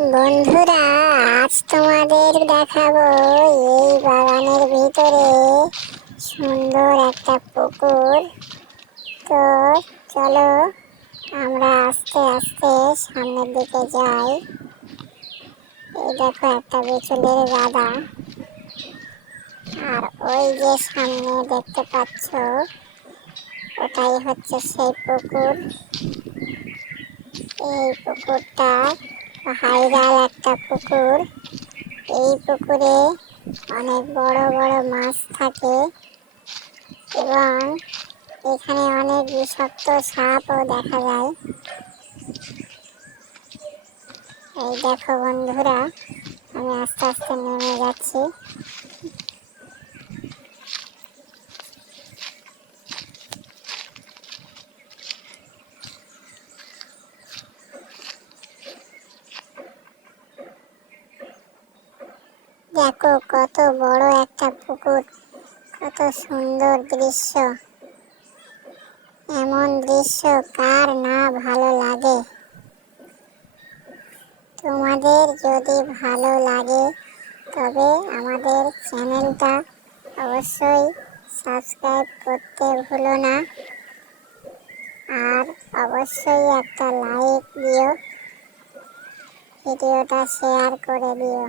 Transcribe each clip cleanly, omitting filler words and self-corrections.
বন্ধুরা, আজ তোমাদের দেখাবো এই বাগানের ভিতরে সুন্দর একটা পুকুর। তো চলো আমরা আস্তে আস্তে সামনের দিকে যাই। এই দেখো একটা বিচুলের গাদা, আর ওই যে সামনে দেখতে পাচ্ছ ওটাই হচ্ছে সেই পুকুর। এই পুকুরটা ভাইরাল একটা পুকুর। এই পুকুরে অনেক বড় বড় মাছ থাকে এবং এখানে অনেক বিষাক্ত সাপও দেখা যায়। এই দেখো বন্ধুরা, আমি আস্তে আস্তে নেমে যাচ্ছি। দেখো কত বড় একটা পুকুর, কত সুন্দর দৃশ্য। এমন দৃশ্য কার না ভালো লাগে। তোমাদের যদি ভালো লাগে তবে আমাদের চ্যানেলটা অবশ্যই সাবস্ক্রাইব করতে ভুলো না, আর অবশ্যই একটা লাইক দিও, ভিডিওটা শেয়ার করে দিও।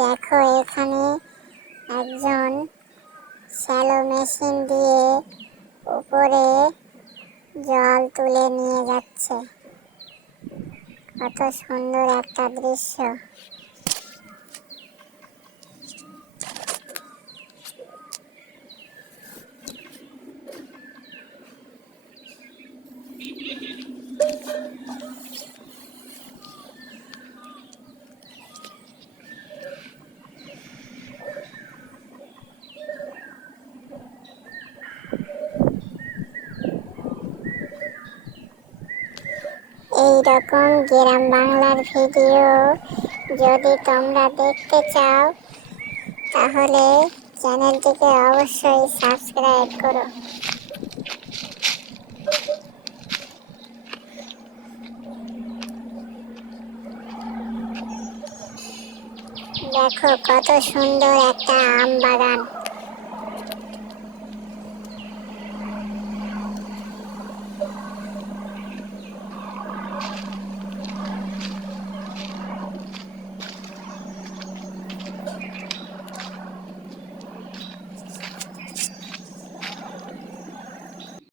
দেখো এখানে একজন শ্যালো মেশিন দিয়ে উপরে জল তুলে নিয়ে যাচ্ছে। কত সুন্দর একটা দৃশ্য। এই রকম গ্রাম বাংলার ভিডিও যদি তোমরা দেখতে চাও তাহলে চ্যানেলটিকে অবশ্যই সাবস্ক্রাইব করো। দেখো কত সুন্দর একটা আম বাগান।